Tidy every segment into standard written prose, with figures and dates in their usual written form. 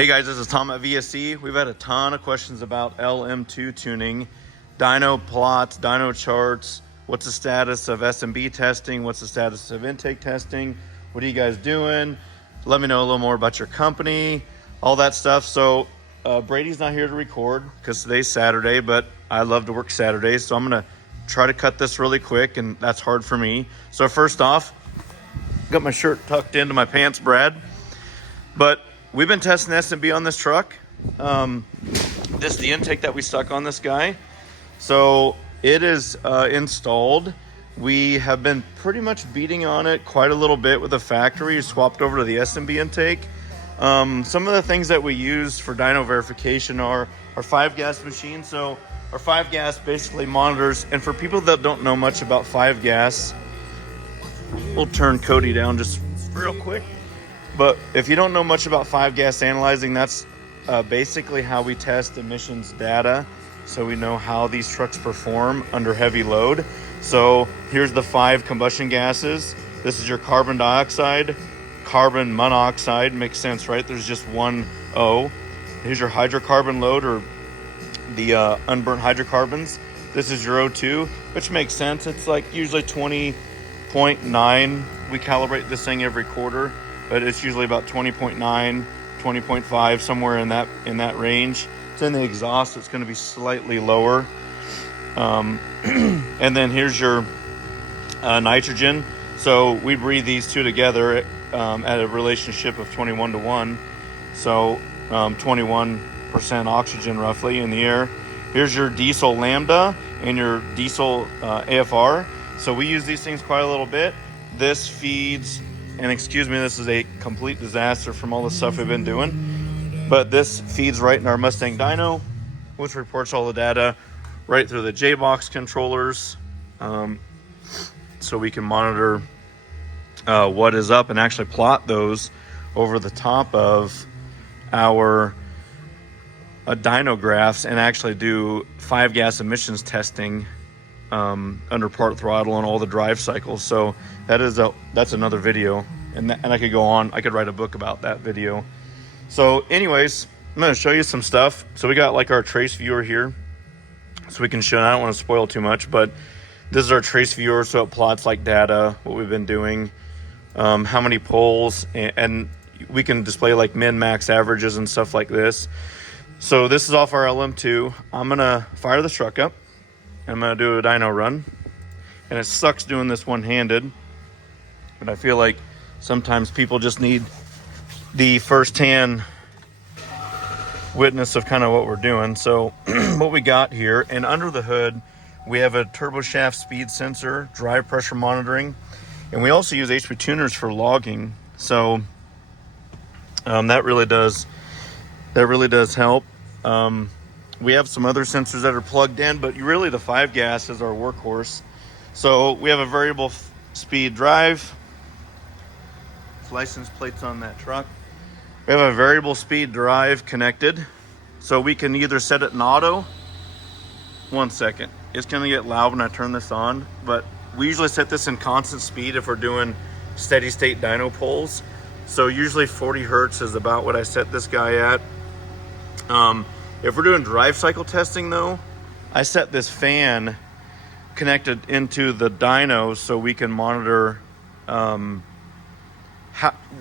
Hey guys, this is Tom at VSE. We've had a ton of questions about LM2 tuning, dyno plots, dyno charts, what's the status of SMB testing, what's the status of intake testing, what are you guys doing? Let me know a little more about your company, all that stuff. So Brady's not here to record because today's Saturday, but I love to work Saturdays, so I'm gonna try to cut this really quick, and that's hard for me. So first off, got my shirt tucked into my pants, Brad, but we've been testing SMB on this truck. This is the intake that we stuck on this guy. So it is installed. We have been pretty much beating on it quite a little bit with the factory. We swapped over to the SMB intake. Some of the things that we use for dyno verification are our 5-gas machine. So our 5-gas basically monitors, and for people that don't know much about 5-gas, we'll turn Cody down just real quick. But if you don't know much about 5-gas analyzing, that's basically how we test emissions data, so we know how these trucks perform under heavy load. So here's the 5 combustion gases. This is your carbon dioxide, carbon monoxide, makes sense, right? There's just one O. Here's your hydrocarbon load, or the unburnt hydrocarbons. This is your O2, which makes sense. It's like usually 20.9. We calibrate this thing every quarter, but it's usually about 20.9, 20.5, somewhere in that range. It's in the exhaust, it's going to be slightly lower. And then here's your nitrogen. So we breathe these two together at a relationship of 21:1. So 21% oxygen roughly in the air. Here's your diesel lambda and your diesel AFR. So we use these things quite a little bit. This feeds, and excuse me, this is a complete disaster from all the stuff we've been doing, but this feeds right in our Mustang dyno, which reports all the data right through the J-Box controllers, so we can monitor what is up and actually plot those over the top of our dyno graphs and actually do 5-gas emissions testing under part throttle on all the drive cycles. So that's another video, and I could go on. I could write a book about that video. So anyways, I'm going to show you some stuff. So we got like our trace viewer here, so we can show. I don't want to spoil too much, but this is our trace viewer, so it plots like data, what we've been doing, how many poles, and we can display like min, max, averages and stuff like this. So this is off our LM2. I'm going to fire the truck up. I'm going to do a dyno run, and it sucks doing this one-handed, but I feel like sometimes people just need the first-hand witness of kind of what we're doing. So what we got here, and under the hood, we have a turbo shaft speed sensor, drive pressure monitoring, and we also use HP tuners for logging. So that really does help. We have some other sensors that are plugged in, but really the 5-gas is our workhorse. So we have a variable speed drive, license plates on that truck. We have a variable speed drive connected, so we can either set it in auto. One second, it's gonna get loud when I turn this on, but we usually set this in constant speed if we're doing steady state dyno polls. So usually 40 Hertz is about what I set this guy at. If we're doing drive cycle testing though, I set this fan connected into the dyno so we can monitor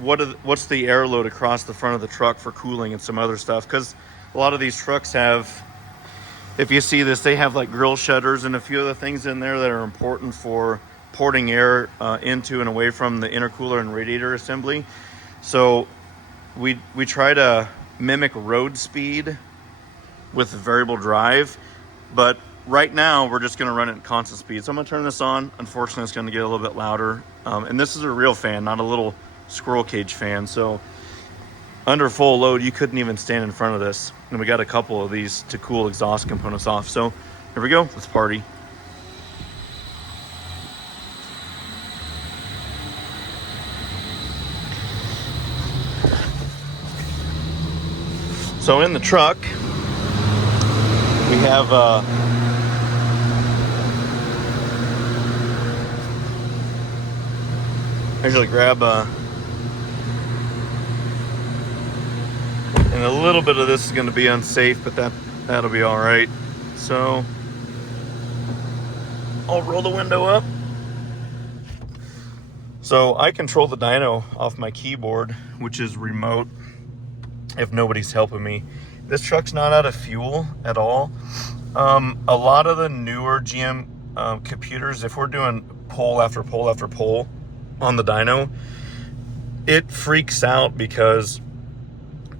what's the air load across the front of the truck for cooling and some other stuff. Because a lot of these trucks have, if you see this, they have like grill shutters and a few other things in there that are important for porting air into and away from the intercooler and radiator assembly. So we try to mimic road speed with variable drive, but right now we're just going to run it at constant speed. So I'm going to turn this on. Unfortunately, it's going to get a little bit louder, and this is a real fan, not a little squirrel cage fan. So under full load, you couldn't even stand in front of this, and we got a couple of these to cool exhaust components off. So here we go, let's party. So in the truck, we have I usually grab And a little bit of this is going to be unsafe, but that'll be all right. So I'll roll the window up. So I control the dyno off my keyboard, which is remote if nobody's helping me. This truck's not out of fuel at all. A lot of the newer GM computers, if we're doing pole after pole after pole on the dyno, it freaks out because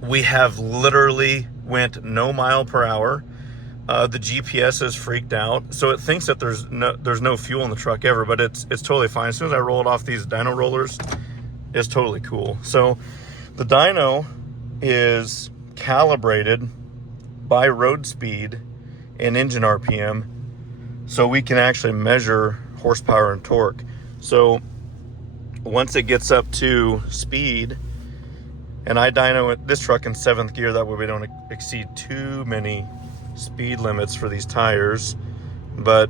we have literally went no mile per hour. The GPS is freaked out, so it thinks that there's no fuel in the truck ever, but it's totally fine. As soon as I roll it off these dyno rollers, it's totally cool. So the dyno is calibrated by road speed and engine RPM, so we can actually measure horsepower and torque. So once it gets up to speed, and I dyno this truck in 7th gear, that way we don't exceed too many speed limits for these tires, but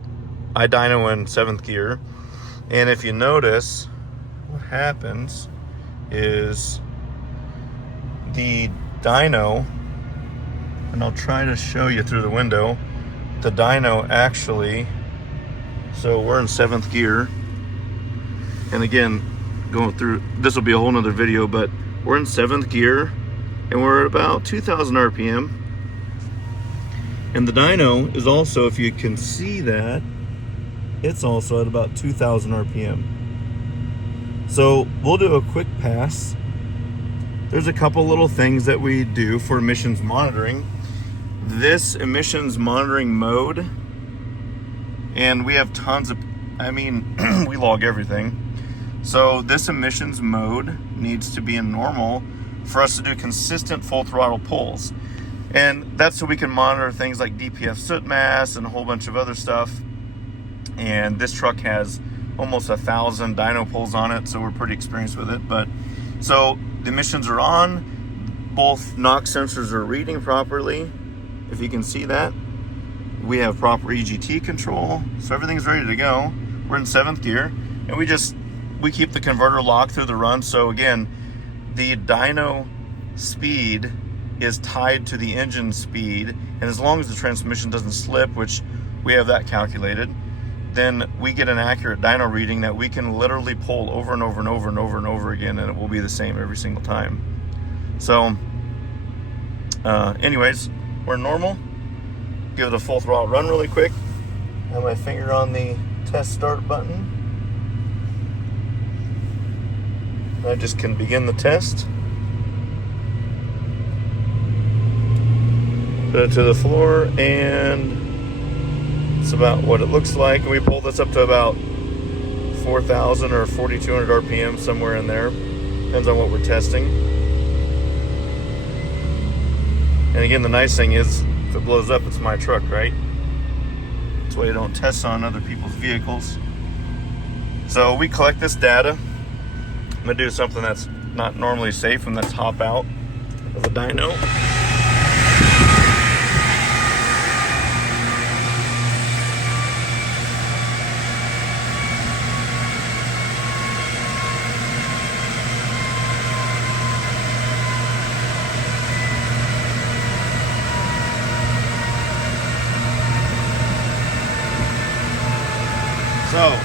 I dyno in 7th gear. And if you notice, what happens is the dyno, and I'll try to show you through the window, the dyno actually, so we're in 7th gear, and again, going through, this will be a whole nother video, but we're in 7th gear and we're at about 2,000 RPM. And the dyno is also, if you can see that, it's also at about 2,000 RPM. So we'll do a quick pass. There's a couple little things that we do for emissions monitoring. This emissions monitoring mode, and we have tons of, we log everything. So this emissions mode needs to be in normal for us to do consistent full throttle pulls. And that's so we can monitor things like DPF soot mass and a whole bunch of other stuff. And this truck has almost 1,000 dyno pulls on it, so we're pretty experienced with it. But so the emissions are on, both NOx sensors are reading properly. If you can see that, we have proper EGT control, so everything's ready to go. We're in 7th gear, and we keep the converter locked through the run. So again, the dyno speed is tied to the engine speed, and as long as the transmission doesn't slip, which we have that calculated, then we get an accurate dyno reading that we can literally pull over and over and over and over and over again, and it will be the same every single time. So anyways, we're normal. Give it a full throttle run really quick. Have my finger on the test start button. I just can begin the test. Put it to the floor, and it's about what it looks like. And we pull this up to about 4,000 or 4,200 RPM, somewhere in there. Depends on what we're testing. And again, the nice thing is, if it blows up, it's my truck, right? That's why you don't test on other people's vehicles. So we collect this data. I'm gonna do something that's not normally safe, and that's hop out of the dyno. So,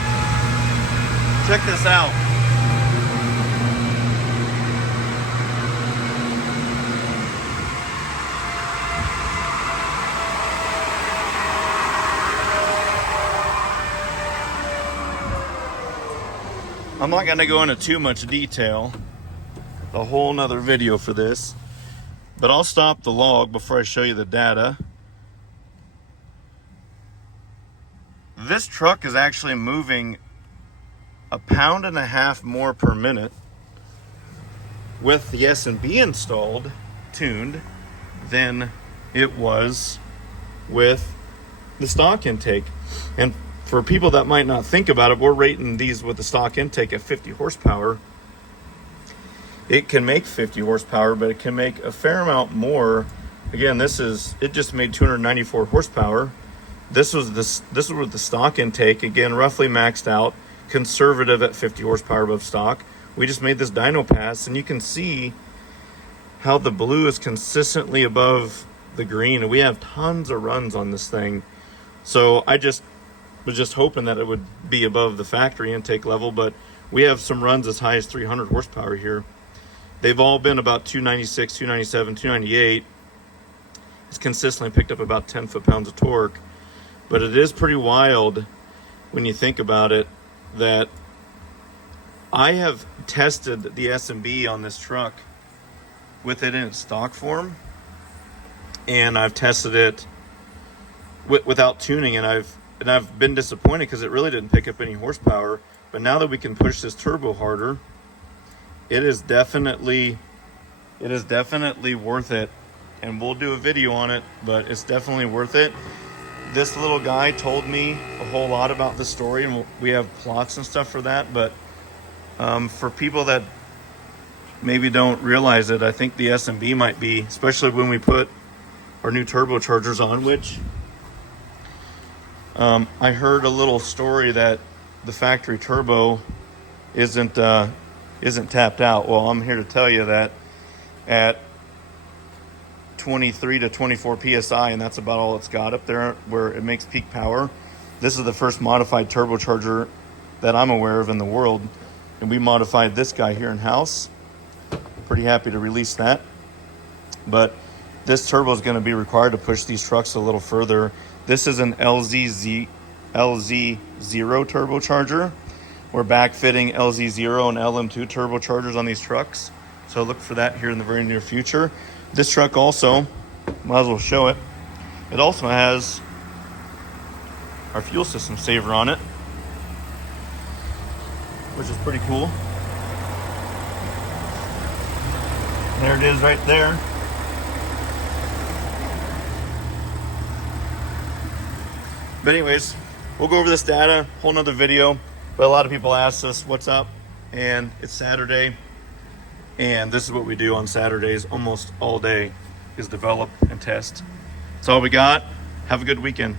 check this out. I'm not going to go into too much detail, a whole nother video for this, but I'll stop the log before I show you the data. This truck is actually moving 1.5 pounds more per minute with the S&B installed, tuned, than it was with the stock intake. And for people that might not think about it, we're rating these with the stock intake at 50 horsepower. It can make 50 horsepower, but it can make a fair amount more. Again, it just made 294 horsepower. This was with the stock intake, again, roughly maxed out, conservative at 50 horsepower above stock. We just made this dyno pass, and you can see how the blue is consistently above the green, and we have tons of runs on this thing. So I was just hoping that it would be above the factory intake level, but we have some runs as high as 300 horsepower here. They've all been about 296, 297, 298. It's consistently picked up about 10 foot-pounds of torque, but it is pretty wild when you think about it that I have tested the S&B on this truck with it in its stock form, and I've tested it without tuning, and I've been disappointed because it really didn't pick up any horsepower. But now that we can push this turbo harder, it is definitely worth it, and we'll do a video on it, but it's definitely worth it. This little guy told me a whole lot about the story, and we have plots and stuff for that. But for people that maybe don't realize it, I think the S&B might be, especially when we put our new turbochargers on, which I heard a little story that the factory turbo isn't tapped out. Well, I'm here to tell you that at 23 to 24 psi, and that's about all it's got up there where it makes peak power. This is the first modified turbocharger that I'm aware of in the world, and we modified this guy here in house. Pretty happy to release that, but this turbo is going to be required to push these trucks a little further. This is an LZ0 turbocharger. We're backfitting LZ0 and LM2 turbochargers on these trucks, so look for that here in the very near future. This truck also, might as well show it, it also has our fuel system saver on it, which is pretty cool. There it is right there. But anyways, we'll go over this data, whole nother video. But a lot of people ask us what's up, and it's Saturday, and this is what we do on Saturdays almost all day, is develop and test. That's all we got. Have a good weekend.